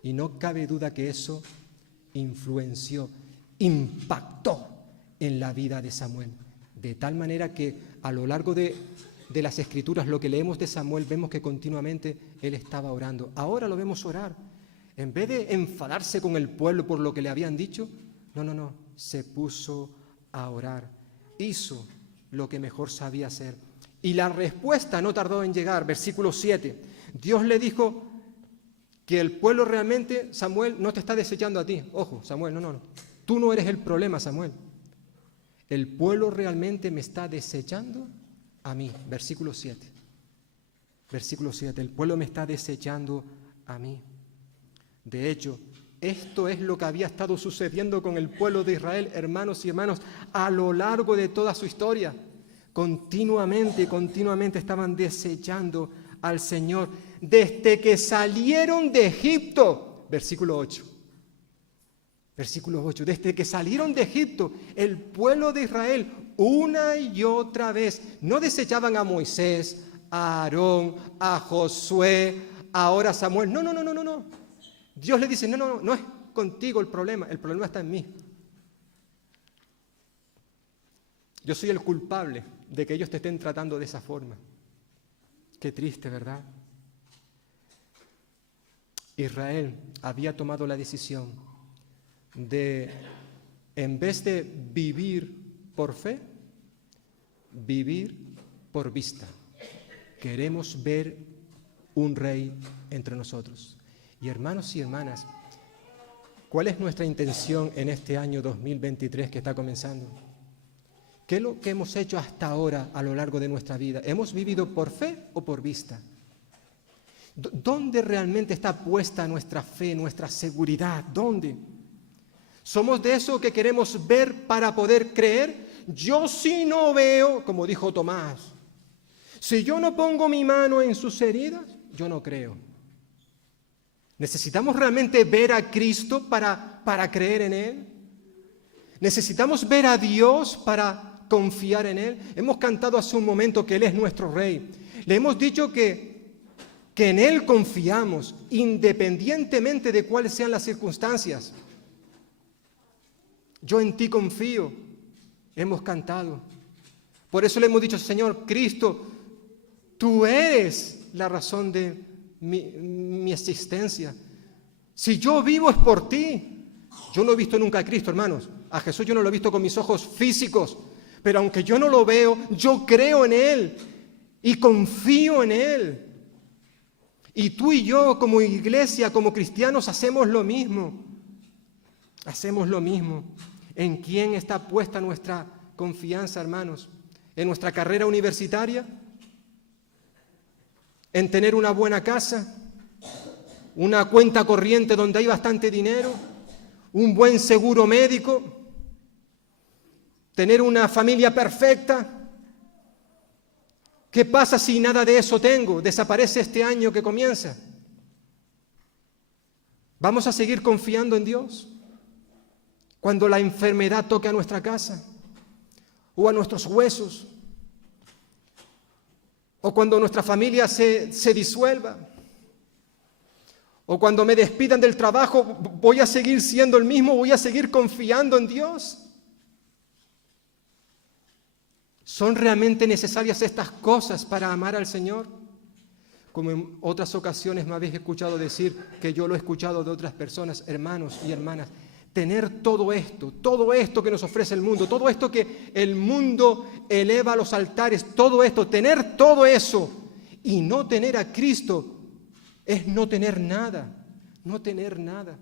Y no cabe duda que eso influenció, impactó en la vida de Samuel. De tal manera que a lo largo de las Escrituras, lo que leemos de Samuel, vemos que continuamente él estaba orando. Ahora lo vemos orar. En vez de enfadarse con el pueblo por lo que le habían dicho, no, se puso a orar. Hizo lo que mejor sabía hacer. Y la respuesta no tardó en llegar, versículo 7. Dios le dijo que el pueblo realmente, Samuel, no te está desechando a ti. Ojo, Samuel, no. Tú no eres el problema, Samuel. El pueblo realmente me está desechando a mí. Versículo 7. Versículo 7. El pueblo me está desechando a mí. De hecho, esto es lo que había estado sucediendo con el pueblo de Israel, hermanos y hermanas, a lo largo de toda su historia. Continuamente estaban desechando al Señor desde que salieron de Egipto. Versículo 8. Versículo 8. Desde que salieron de Egipto, el pueblo de Israel, una y otra vez, no desechaban a Moisés, a Aarón, a Josué, ahora a Samuel. No. Dios le dice, no es contigo el problema está en mí. Yo soy el culpable de que ellos te estén tratando de esa forma. Qué triste, ¿verdad? Israel había tomado la decisión de, en vez de vivir por fe, vivir por vista. Queremos ver un rey entre nosotros. Y hermanos y hermanas, ¿cuál es nuestra intención en este año 2023 que está comenzando? ¿Qué es lo que hemos hecho hasta ahora a lo largo de nuestra vida? ¿Hemos vivido por fe o por vista? ¿Dónde realmente está puesta nuestra fe, nuestra seguridad? ¿Dónde? ¿Somos de eso que queremos ver para poder creer? Yo sí no veo, como dijo Tomás. Si yo no pongo mi mano en sus heridas, yo no creo. ¿Necesitamos realmente ver a Cristo para creer en Él? ¿Necesitamos ver a Dios para confiar en Él? Hemos cantado hace un momento que Él es nuestro Rey. Le hemos dicho que en Él confiamos, independientemente de cuáles sean las circunstancias. Yo en ti confío. Hemos cantado. Por eso le hemos dicho, Señor, Cristo, tú eres la razón de mi existencia. Si yo vivo es por ti. Yo no he visto nunca a Cristo, hermanos. A Jesús yo no lo he visto con mis ojos físicos. Pero aunque yo no lo veo, yo creo en Él y confío en Él. Y tú y yo como iglesia, como cristianos, hacemos lo mismo. Hacemos lo mismo. ¿En quién está puesta nuestra confianza, hermanos? ¿En nuestra carrera universitaria? ¿En tener una buena casa? ¿Una cuenta corriente donde hay bastante dinero? ¿Un buen seguro médico? ¿Tener una familia perfecta? ¿Qué pasa si nada de eso tengo? ¿Desaparece este año que comienza? ¿Vamos a seguir confiando en Dios cuando la enfermedad toque a nuestra casa o a nuestros huesos? ¿O cuando nuestra familia se disuelva? ¿O cuando me despidan del trabajo, voy a seguir siendo el mismo? ¿Voy a seguir confiando en Dios? ¿Son realmente necesarias estas cosas para amar al Señor? Como en otras ocasiones me habéis escuchado decir, que yo lo he escuchado de otras personas, hermanos y hermanas, tener todo esto que nos ofrece el mundo, todo esto que el mundo eleva a los altares, todo esto, tener todo eso y no tener a Cristo es no tener nada, no tener nada.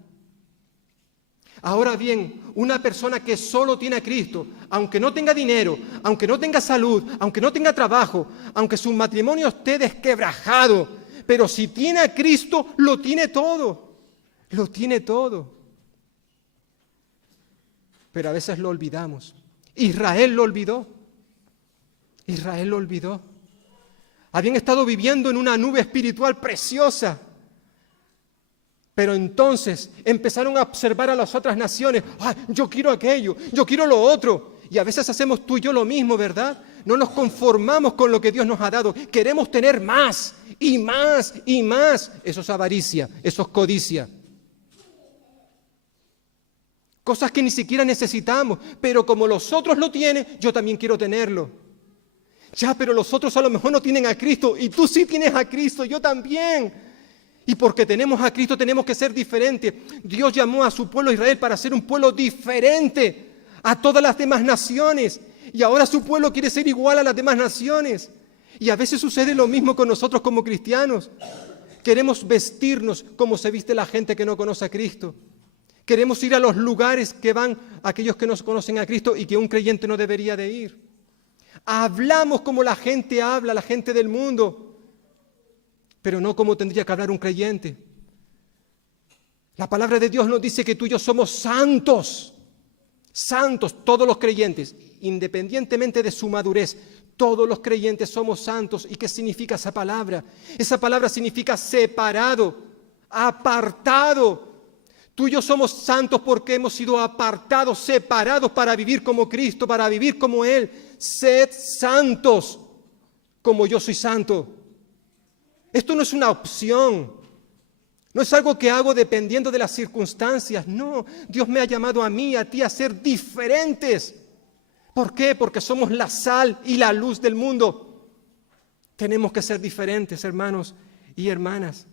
Ahora bien, una persona que solo tiene a Cristo, aunque no tenga dinero, aunque no tenga salud, aunque no tenga trabajo, aunque su matrimonio esté desquebrajado, pero si tiene a Cristo, lo tiene todo, lo tiene todo. Pero a veces lo olvidamos. Israel lo olvidó. Israel lo olvidó. Habían estado viviendo en una nube espiritual preciosa. Pero entonces empezaron a observar a las otras naciones. ¡Ah, yo quiero aquello! ¡Yo quiero lo otro! Y a veces hacemos tú y yo lo mismo, ¿verdad? No nos conformamos con lo que Dios nos ha dado. Queremos tener más y más y más. Eso es avaricia, eso es codicia. Cosas que ni siquiera necesitamos, pero como los otros lo tienen, yo también quiero tenerlo. Ya, pero los otros a lo mejor no tienen a Cristo y tú sí tienes a Cristo, yo también. Y porque tenemos a Cristo tenemos que ser diferentes. Dios llamó a su pueblo Israel para ser un pueblo diferente a todas las demás naciones. Y ahora su pueblo quiere ser igual a las demás naciones. Y a veces sucede lo mismo con nosotros como cristianos. Queremos vestirnos como se viste la gente que no conoce a Cristo. Queremos ir a los lugares que van aquellos que no conocen a Cristo y que un creyente no debería de ir. Hablamos como la gente habla, la gente del mundo, pero no como tendría que hablar un creyente. La palabra de Dios nos dice que tú y yo somos santos, santos, todos los creyentes, independientemente de su madurez. Todos los creyentes somos santos. ¿Y qué significa esa palabra? Esa palabra significa separado, apartado. Tú y yo somos santos porque hemos sido apartados, separados para vivir como Cristo, para vivir como Él. Sed santos como yo soy santo. Esto no es una opción. No es algo que hago dependiendo de las circunstancias. No, Dios me ha llamado a mí, a ti, a ser diferentes. ¿Por qué? Porque somos la sal y la luz del mundo. Tenemos que ser diferentes, hermanos y hermanas.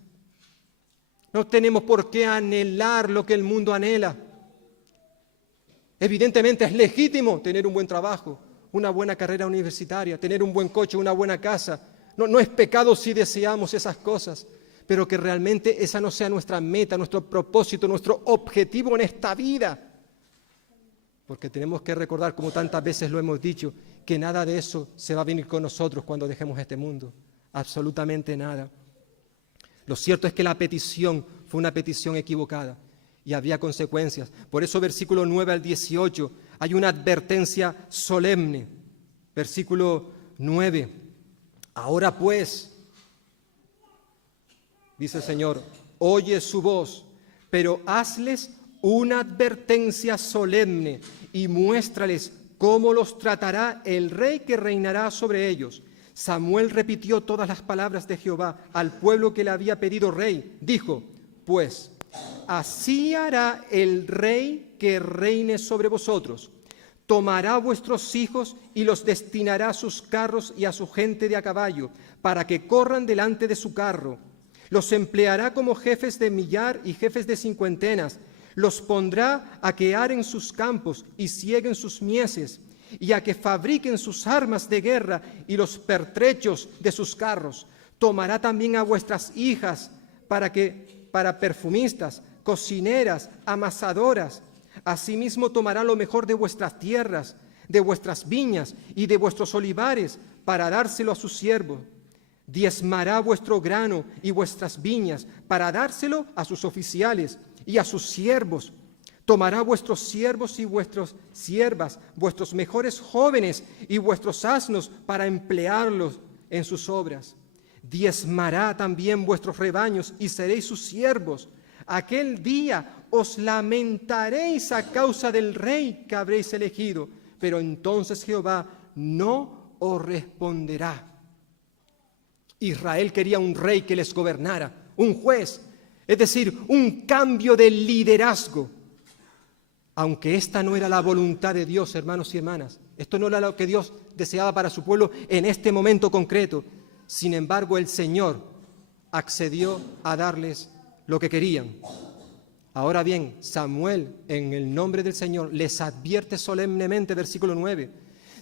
No tenemos por qué anhelar lo que el mundo anhela. Evidentemente es legítimo tener un buen trabajo, una buena carrera universitaria, tener un buen coche, una buena casa. No es pecado si deseamos esas cosas, pero que realmente esa no sea nuestra meta, nuestro propósito, nuestro objetivo en esta vida. Porque tenemos que recordar, como tantas veces lo hemos dicho, que nada de eso se va a venir con nosotros cuando dejemos este mundo. Absolutamente nada. Lo cierto es que la petición fue una petición equivocada y había consecuencias. Por eso, versículo 9 al 18, hay una advertencia solemne. Versículo 9. Ahora pues, dice el Señor, oye su voz, pero hazles una advertencia solemne y muéstrales cómo los tratará el rey que reinará sobre ellos. Samuel repitió todas las palabras de Jehová al pueblo que le había pedido rey. Dijo, pues, Así hará el rey que reine sobre vosotros. Tomará vuestros hijos y los destinará a sus carros y a su gente de a caballo, para que corran delante de su carro. Los empleará como jefes de millar y jefes de cincuentenas. Los pondrá a que aren sus campos y sieguen sus mieses, y a que fabriquen sus armas de guerra y los pertrechos de sus carros. Tomará también a vuestras hijas para perfumistas, cocineras, amasadoras. Asimismo tomará lo mejor de vuestras tierras, de vuestras viñas y de vuestros olivares, para dárselo a sus siervos. Diezmará vuestro grano y vuestras viñas, para dárselo a sus oficiales y a sus siervos. Tomará vuestros siervos y vuestras siervas, vuestros mejores jóvenes y vuestros asnos, para emplearlos en sus obras. Diezmará también vuestros rebaños y seréis sus siervos. Aquel día os lamentaréis a causa del rey que habréis elegido, pero entonces Jehová no os responderá. Israel quería un rey que les gobernara, un juez, es decir, un cambio de liderazgo. Aunque esta no era la voluntad de Dios, hermanos y hermanas, esto no era lo que Dios deseaba para su pueblo en este momento concreto. Sin embargo, el Señor accedió a darles lo que querían. Ahora bien, Samuel, en el nombre del Señor, les advierte solemnemente, versículo 9,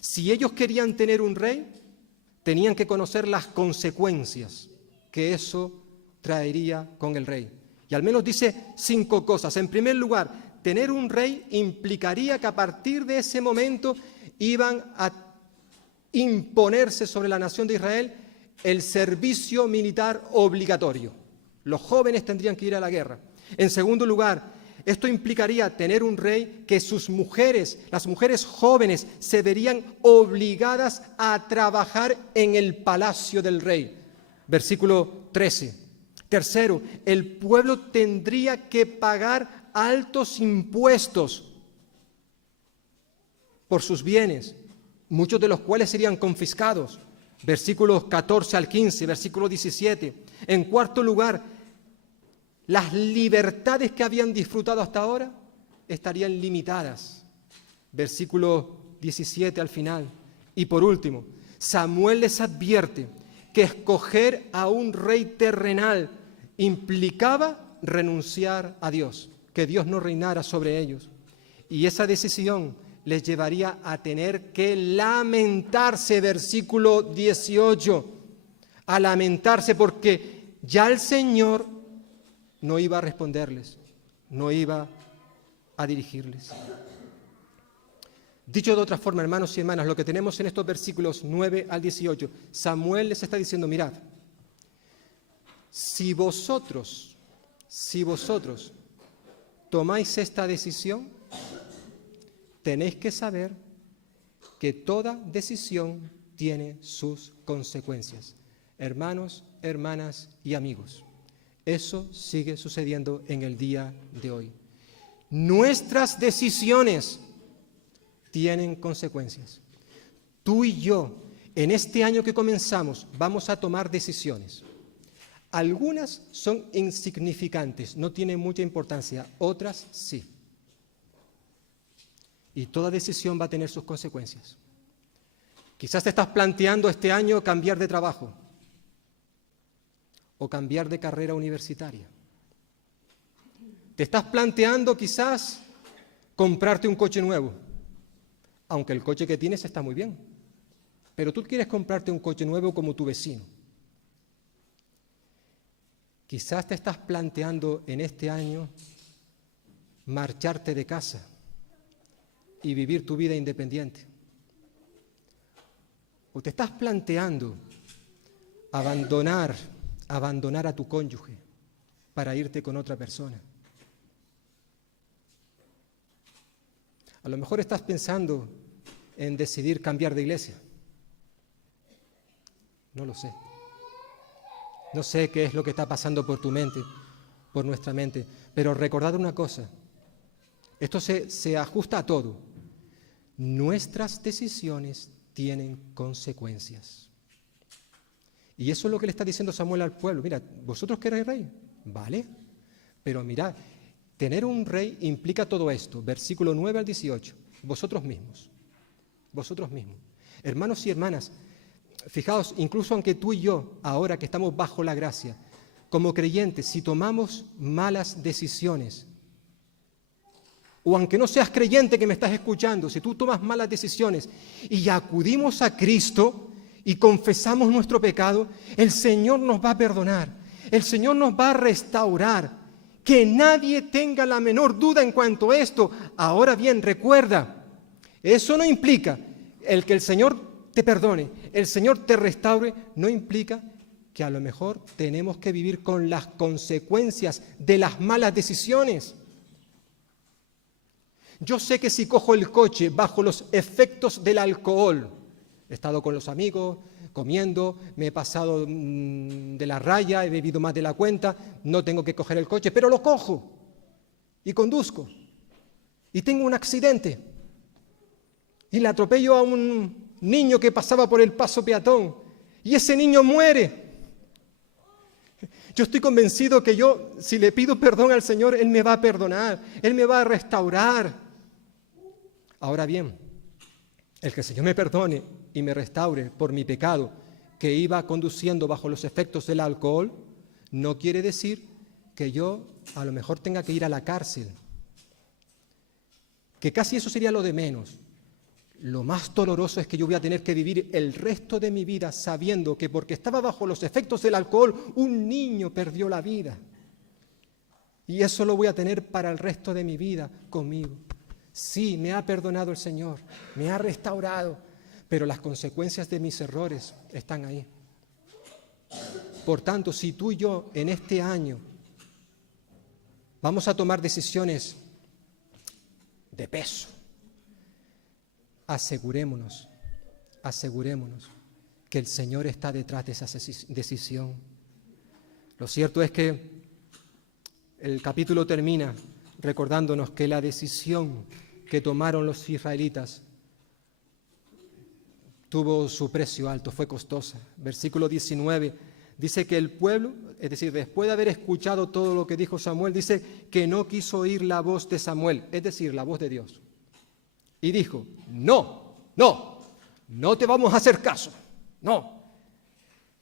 si ellos querían tener un rey, tenían que conocer las consecuencias que eso traería con el rey. Y al menos dice 5 cosas. En primer lugar, tener un rey implicaría que a partir de ese momento iban a imponerse sobre la nación de Israel el servicio militar obligatorio. Los jóvenes tendrían que ir a la guerra. En segundo lugar, esto implicaría tener un rey que sus mujeres, las mujeres jóvenes, se verían obligadas a trabajar en el palacio del rey. Versículo 13. Tercero, el pueblo tendría que pagar altos impuestos por sus bienes, muchos de los cuales serían confiscados. Versículos 14 al 15, versículo 17. En cuarto lugar, las libertades que habían disfrutado hasta ahora estarían limitadas. Versículo 17 al final. Y por último, Samuel les advierte que escoger a un rey terrenal implicaba renunciar a Dios, que Dios no reinara sobre ellos. Y esa decisión les llevaría a tener que lamentarse, versículo 18, a lamentarse porque ya el Señor no iba a responderles, no iba a dirigirles. Dicho de otra forma, hermanos y hermanas, lo que tenemos en estos versículos 9 al 18, Samuel les está diciendo, mirad, si vosotros tomáis esta decisión, tenéis que saber que toda decisión tiene sus consecuencias. Hermanos, hermanas y amigos, eso sigue sucediendo en el día de hoy. Nuestras decisiones tienen consecuencias. Tú y yo, en este año que comenzamos, vamos a tomar decisiones. Algunas son insignificantes, no tienen mucha importancia, otras sí. Y toda decisión va a tener sus consecuencias. Quizás te estás planteando este año cambiar de trabajo o cambiar de carrera universitaria. Te estás planteando quizás comprarte un coche nuevo, aunque el coche que tienes está muy bien, pero tú quieres comprarte un coche nuevo como tu vecino. Quizás te estás planteando en este año marcharte de casa y vivir tu vida independiente. O te estás planteando abandonar a tu cónyuge para irte con otra persona. A lo mejor estás pensando en decidir cambiar de iglesia. No lo sé. No sé qué es lo que está pasando por tu mente, por nuestra mente, pero recordad una cosa, esto se ajusta a todo. Nuestras decisiones tienen consecuencias. Y eso es lo que le está diciendo Samuel al pueblo. Mira, vosotros queréis rey, ¿vale? Pero mirad, tener un rey implica todo esto. Versículo 9 al 18. Vosotros mismos. Vosotros mismos. Hermanos y hermanas, fijaos, incluso aunque tú y yo, ahora que estamos bajo la gracia, como creyentes, si tomamos malas decisiones, o aunque no seas creyente que me estás escuchando, si tú tomas malas decisiones y acudimos a Cristo y confesamos nuestro pecado, el Señor nos va a perdonar, el Señor nos va a restaurar. Que nadie tenga la menor duda en cuanto a esto. Ahora bien, recuerda, eso no implica el que el Señor te perdone, el Señor te restaure, no implica que a lo mejor tenemos que vivir con las consecuencias de las malas decisiones. Yo sé que si cojo el coche bajo los efectos del alcohol, he estado con los amigos, comiendo, me he pasado de la raya, he bebido más de la cuenta, no tengo que coger el coche, pero lo cojo y conduzco y tengo un accidente y le atropello a un niño que pasaba por el paso peatón y ese niño muere. Yo estoy convencido que si le pido perdón al Señor, Él me va a perdonar, Él me va a restaurar. Ahora bien, el que el Señor me perdone y me restaure por mi pecado, que iba conduciendo bajo los efectos del alcohol, no quiere decir que yo a lo mejor tenga que ir a la cárcel. Que casi eso sería lo de menos. Lo más doloroso es que yo voy a tener que vivir el resto de mi vida sabiendo que porque estaba bajo los efectos del alcohol, un niño perdió la vida. Y eso lo voy a tener para el resto de mi vida conmigo. Sí, me ha perdonado el Señor, me ha restaurado, pero las consecuencias de mis errores están ahí. Por tanto, si tú y yo en este año vamos a tomar decisiones de peso, asegurémonos que el Señor está detrás de esa decisión. Lo cierto es que el capítulo termina recordándonos que la decisión que tomaron los israelitas tuvo su precio alto, fue costosa. Versículo 19 dice que el pueblo, es decir, después de haber escuchado todo lo que dijo Samuel, dice que no quiso oír la voz de Samuel, es decir, la voz de Dios. Y dijo, no te vamos a hacer caso, no.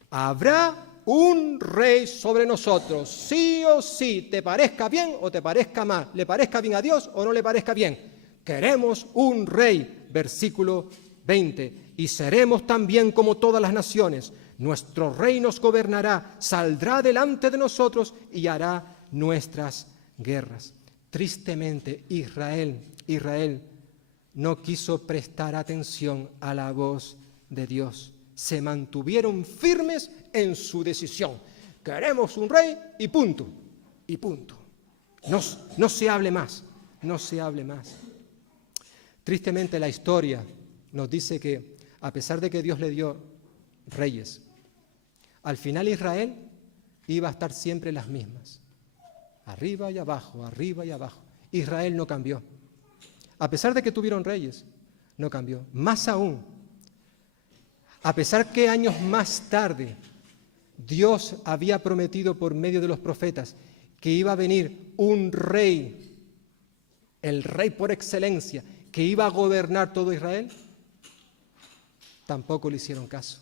Habrá un rey sobre nosotros, sí o sí, te parezca bien o te parezca mal, le parezca bien a Dios o no le parezca bien. Queremos un rey, versículo 20, y seremos también como todas las naciones. Nuestro rey nos gobernará, saldrá delante de nosotros y hará nuestras guerras. Tristemente, Israel no quiso prestar atención a la voz de Dios. Se mantuvieron firmes en su decisión. Queremos un rey y punto, y punto. No se hable más, no se hable más. Tristemente la historia nos dice que a pesar de que Dios le dio reyes, al final Israel iba a estar siempre las mismas. Arriba y abajo, arriba y abajo. Israel no cambió. A pesar de que tuvieron reyes, no cambió. Más aún, a pesar que años más tarde Dios había prometido por medio de los profetas que iba a venir un rey, el rey por excelencia, que iba a gobernar todo Israel, tampoco le hicieron caso.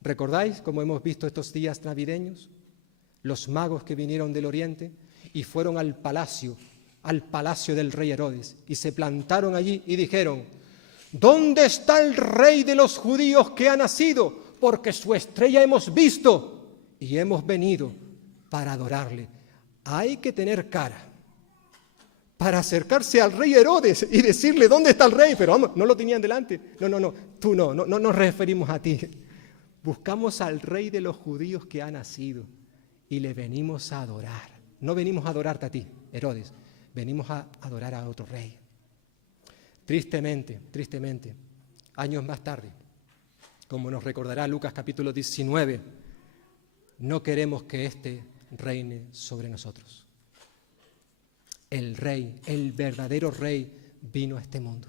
¿Recordáis, como hemos visto estos días navideños, los magos que vinieron del oriente y fueron al palacio del rey Herodes y se plantaron allí y dijeron: ¿dónde está el rey de los judíos que ha nacido? Porque su estrella hemos visto y hemos venido para adorarle. Hay que tener cara para acercarse al rey Herodes y decirle: ¿dónde está el rey? Pero vamos, no lo tenían delante. No, tú no nos referimos a ti. Buscamos al rey de los judíos que ha nacido y le venimos a adorar. No venimos a adorarte a ti, Herodes, venimos a adorar a otro rey. Tristemente, años más tarde, como nos recordará Lucas capítulo 19, no queremos que éste reine sobre nosotros. El rey, el verdadero rey, vino a este mundo.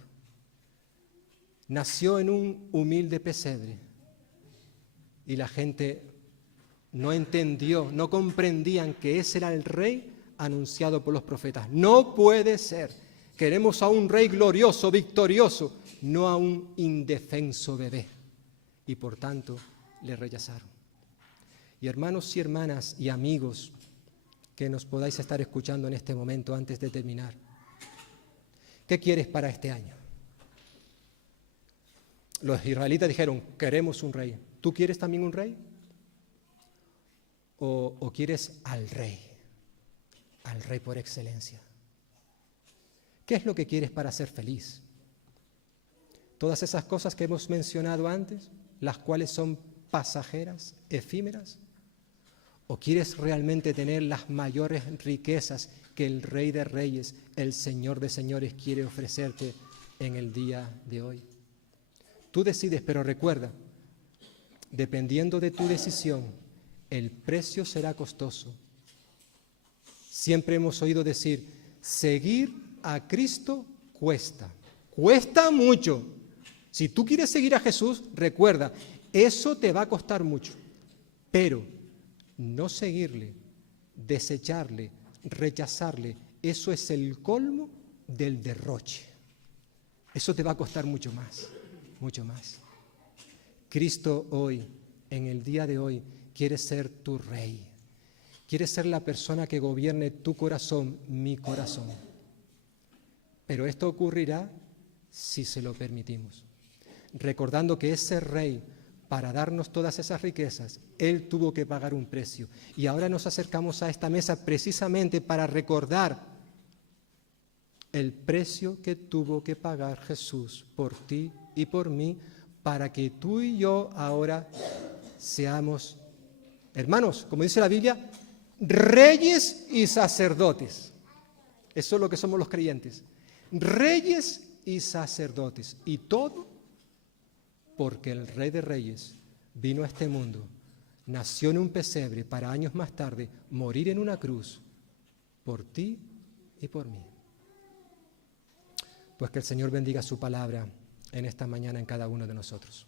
Nació en un humilde pesebre y la gente no entendió, no comprendían que ese era el rey anunciado por los profetas. No puede ser. Queremos a un rey glorioso, victorioso, no a un indefenso bebé. Y por tanto, le rechazaron. Y hermanos y hermanas y amigos que nos podáis estar escuchando en este momento antes de terminar, ¿qué quieres para este año? Los israelitas dijeron, queremos un rey. ¿Tú quieres también un rey? ¿O quieres al rey por excelencia? ¿Qué es lo que quieres para ser feliz? Todas esas cosas que hemos mencionado antes, las cuales son pasajeras, efímeras, ¿o quieres realmente tener las mayores riquezas que el Rey de Reyes, el Señor de Señores quiere ofrecerte en el día de hoy? Tú decides, pero recuerda, dependiendo de tu decisión, el precio será costoso. Siempre hemos oído decir, seguir a Cristo cuesta. Cuesta mucho. Si tú quieres seguir a Jesús, recuerda, eso te va a costar mucho. Pero no seguirle, desecharle, rechazarle, eso es el colmo del derroche. Eso te va a costar mucho más, mucho más. Cristo hoy, en el día de hoy, quiere ser tu rey. Quiere ser la persona que gobierne tu corazón, mi corazón. Pero esto ocurrirá si se lo permitimos. Recordando que ese rey, para darnos todas esas riquezas, Él tuvo que pagar un precio. Y ahora nos acercamos a esta mesa precisamente para recordar el precio que tuvo que pagar Jesús por ti y por mí, para que tú y yo ahora seamos, hermanos, como dice la Biblia, reyes y sacerdotes. Eso es lo que somos los creyentes. Reyes y sacerdotes. Y todo porque el Rey de Reyes vino a este mundo, nació en un pesebre para años más tarde morir en una cruz por ti y por mí. Pues que el Señor bendiga su palabra en esta mañana en cada uno de nosotros.